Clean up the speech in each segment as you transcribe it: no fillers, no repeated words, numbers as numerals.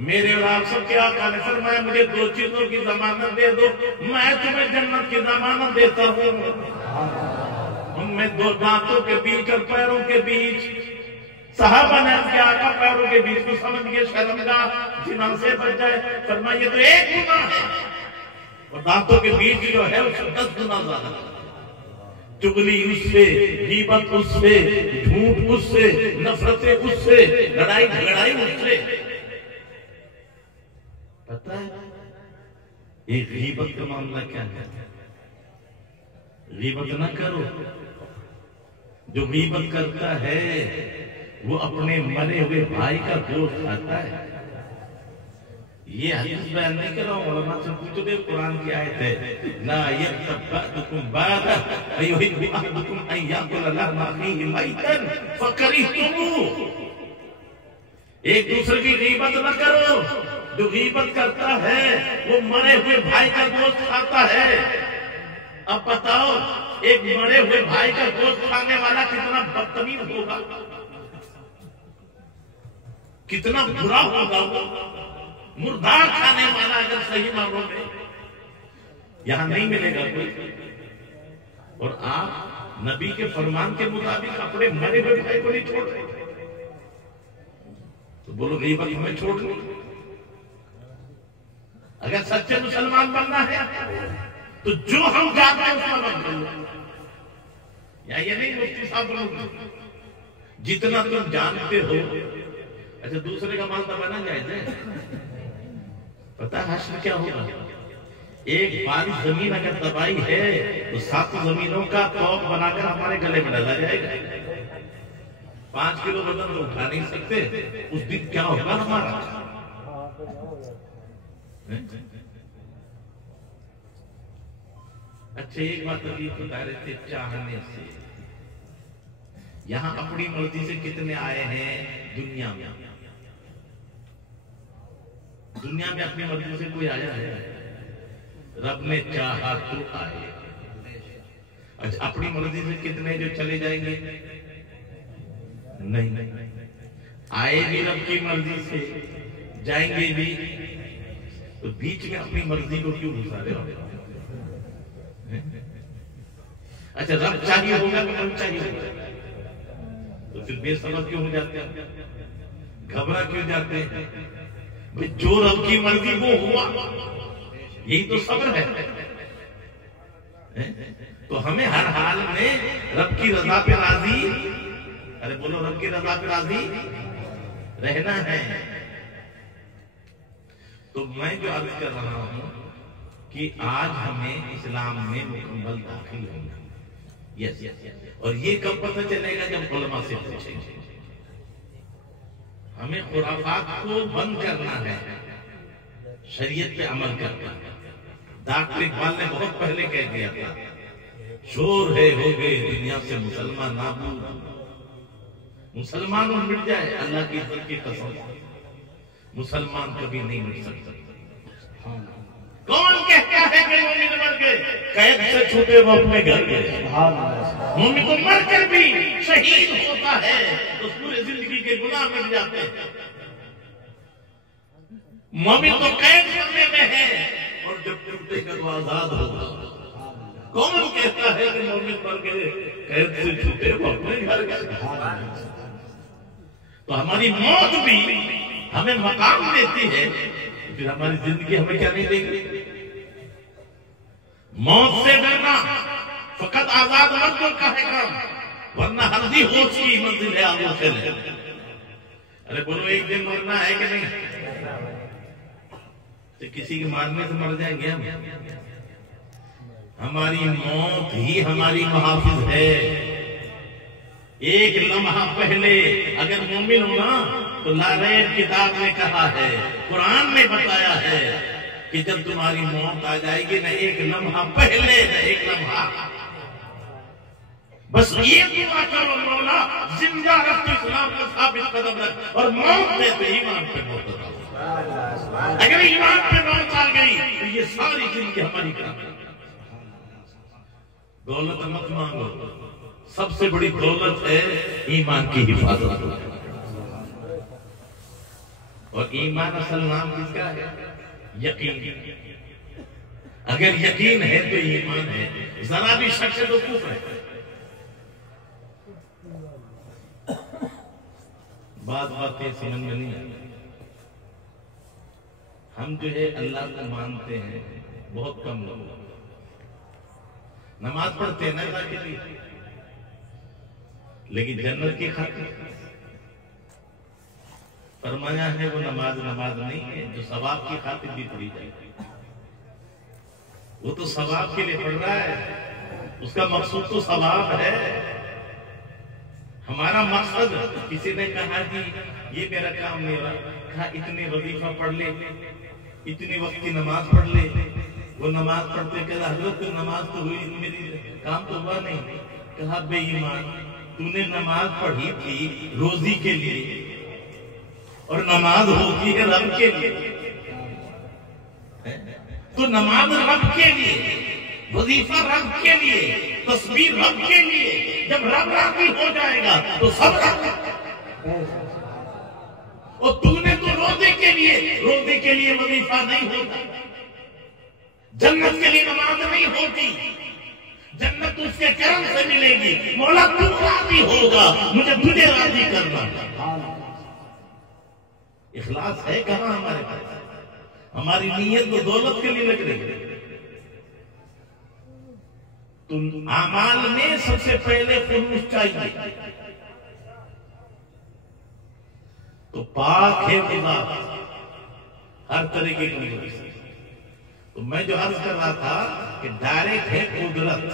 मेरे और आप सबके आका ने फरमाया मुझे दो चीजों की जमानत दे दो, मैं तुम्हें जन्नत की जमानत देता हूँ। उनमें दो दांतों के बीच और पैरों के बीच। सहाबा ने उसके आका पैरों के बीच को समझ के शर्मगाह जिना से बच जाए। फरमाया तो एक गुनाह है और दांतों के बीच जो है उससे 10 गुना ज्यादा। चुगली उससे, गीबत उससे, झूठ उससे, नफरतें उससे, लड़ाई झगड़ाई उससे। पता है एक गीबत का मामला क्या है? गीबत ना करो। जो गीबत करता है वो अपने मरे हुए भाई का गोश्त खाता है। ये हदीस बयान नहीं कर रहा हूं, उलमा से पूछो दे, कुरान की आयत है, ला यग़्तब बअदुकुम बअदा अयुहिब्बु अहदुकुम अन याकुल लहमा अखीहि मैतन फकरिहतुमूह। एक दूसरे की गीबत न करो। जो गीबत करता है वो मरे हुए भाई का गोश्त खाता है। अब बताओ एक मरे हुए भाई का गोश्त खाने वाला कितना बदतमीज होगा, कितना बुरा होगा वो। मुर्दार खाने वाला अगर सही मानों में यहां नहीं मिलेगा कोई। और आप नबी के फरमान के मुताबिक अपने मरे हुए भाई को नहीं छोड़ रहे, तो बोलो गीबत हमें छोड़ लो। अगर सच्चे मुसलमान बनना है तो जो हम जानते हैं उसका बन लो। या ये नहीं मुफ्ती साहब बोलो जितना तुम जानते हो। अच्छा दूसरे का माल दबाना जायज है? पता है हाशिम क्या होगा? एक बारिश जमीन अगर दबाई है तो 7 जमीनों का तौक बनाकर हमारे गले में डाला जाएगा। 5 किलो वजन तो उठा नहीं सकते, उस दिन क्या होगा हमारा? अच्छा एक बात अभी बता रहे थे, चाहने से यहां अपनी मर्जी से कितने आए हैं दुनिया में? दुनिया में अपनी मर्जी से कोई आया है? रब ने चाहा तो आए। अच्छा अपनी मर्जी से कितने जो चले जाएंगे? नहीं, आए भी रब की मर्जी से, जाएंगे भी। तो बीच में अपनी मर्जी को क्यों घुसा रहे हो? अच्छा रब चाहिए होगा कि मन चाहिए होगा? तो फिर बेसमझ क्यों हो जाते हैं, घबरा क्यों जाते हैं? भाई जो रब की मर्जी वो हुआ, यही तो सब्र है। तो हमें हर हाल में रब की रजा पे राजी, अरे बोलो रब की रजा पे राजी रहना है। तो मैं जो अर्ज कर रहा हूं कि आज हमें इस्लाम में मुकम्मल दाखिल होना। यस, और ये कब पता चलेगा? जब उलमा से पूछेंगे। हमें खुराफात को बंद करना है, शरीयत पे अमल करना है। डॉक्टर इकबाल ने बहुत पहले कह दिया था, शोर है हो गए दुनिया से मुसलमान नाबूद। मुसलमान मिट जाए अल्लाह की इज्जत की कसम, मुसलमान कभी नहीं मिट सकता। कौन कहता है कि मोमिन मर गए? कैद से छूटे वो अपने घर गए। मोमिन तो मर कर भी शहीद होता है तो पूरी जिंदगी के गुनाह मिट जाते हैं। मोमिन तो कैद करने में है और जब छूटेगा तो आजाद होगा। कौन कहता है कि मोमिन मर गए कैद से छूटे वो अपने घर गए? तो हमारी मौत भी हमें मकाम देती है, फिर हमारी जिंदगी हमें क्या नहीं देगी? मौत से डरना फकत आजाद मर्दों का है काम, वरना हल्दी होश की मंजिल है आगोश है। अरे बोलो एक दिन मरना है कि नहीं? तो किसी के मारने से मर जाएंगे हम? हमारी मौत ही हमारी मुहाफिज है। एक लम्हा पहले अगर मोमिन हो ना तो लारैब किताब ने कहा है, कुरान ने बताया है कि जब तुम्हारी मौत आ जाएगी न एक लम्हा पहले न एक लम्हा, बस ये दुआ करो मौला जिंदा रख तो इस्लाम को साबित कदम रख, और मौत दे तो ईमान पे मौत। अगर ईमान पे मौत आ गई तो ये सारी जिंदगी हमारी खराब। दौलत मत मांगो, सबसे बड़ी दौलत है ईमान की हिफाजत। और ईमान असल नाम किसका है? यकीन। अगर यकीन है तो ईमान है, जरा भी शक से तो कुफ्र है। बातें समझ में नहीं आती। हम जो है अल्लाह को मानते हैं, बहुत कम लोग नमाज पढ़ते हैं ना अल्लाह के लिए, लेकिन जन्नत की खातिर फरमाया है वो नमाज नहीं है जो सवाब की खातिर भी पढ़ी जाएगी। वो तो सवाब के लिए पढ़ रहा है, उसका मकसूद तो सवाब है। हमारा मकसद, किसी ने कहा कि ये मेरा काम नहीं हो रहा, कहा इतने वजीफा पढ़ ले, इतनी वक्त की नमाज पढ़ ले। वो नमाज पढ़ते कहता हजरत नमाज तो हुई, मेरी काम तो हुआ नहीं। कहा बेईमान, तूने नमाज पढ़ी थी रोजी के लिए और नमाज होती है रब के लिए। तो नमाज रब के लिए, वजीफा रब के लिए, तस्बीह रब के लिए। जब रब राजी हो जाएगा तो सब रब। और तूने तो रोजे के लिए वजीफा नहीं होता, जन्नत के लिए नमाज नहीं होती। जन्नत उसके कर्म से मिलेगी। मौला तू राजी होगा, मुझे तुझे राजी करना। इखलास है कहां हमारे पास? हमारी नीयत तो दौलत के लिए लग रही है। तो आमाल में सबसे पहले खुलूस चाहिए। तो पाक है खुदा हर तरीके की। तो मैं जो अर्ज कर रहा था कि डायरेक्ट है कुदरत,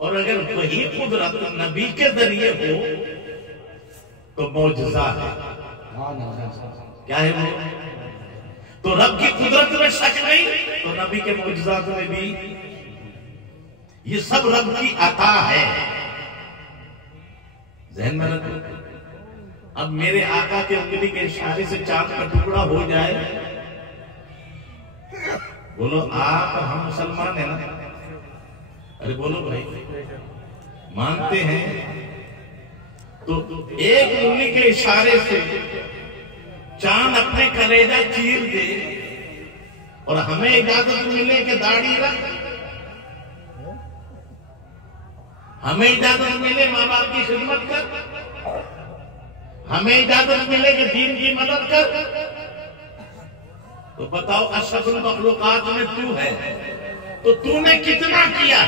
और अगर वही कुदरत नबी के जरिए हो तो मौजज़ा है। क्या है वो? तो रब की कुदरत में शक नहीं, तो नबी के मौजज़ात में भी ये सब रब की अता है। ज़हन में रखो। अब मेरे आका के उंगली के इशारे से चांद का टुकड़ा हो जाए, बोलो आप हम मुसलमान है ना? अरे बोलो भाई, मानते हैं। तो एक उंगली के इशारे से चांद अपने कलेजा चीर दे और हमें इजाजत मिले कि दाढ़ी रख, हमें इजाजत मिले माँ बाप की खिदमत कर, हमें इजाजत मिले कि दीन की मदद कर, तो बताओ अशरफुल मखलूकात में तू है तो तूने कितना किया?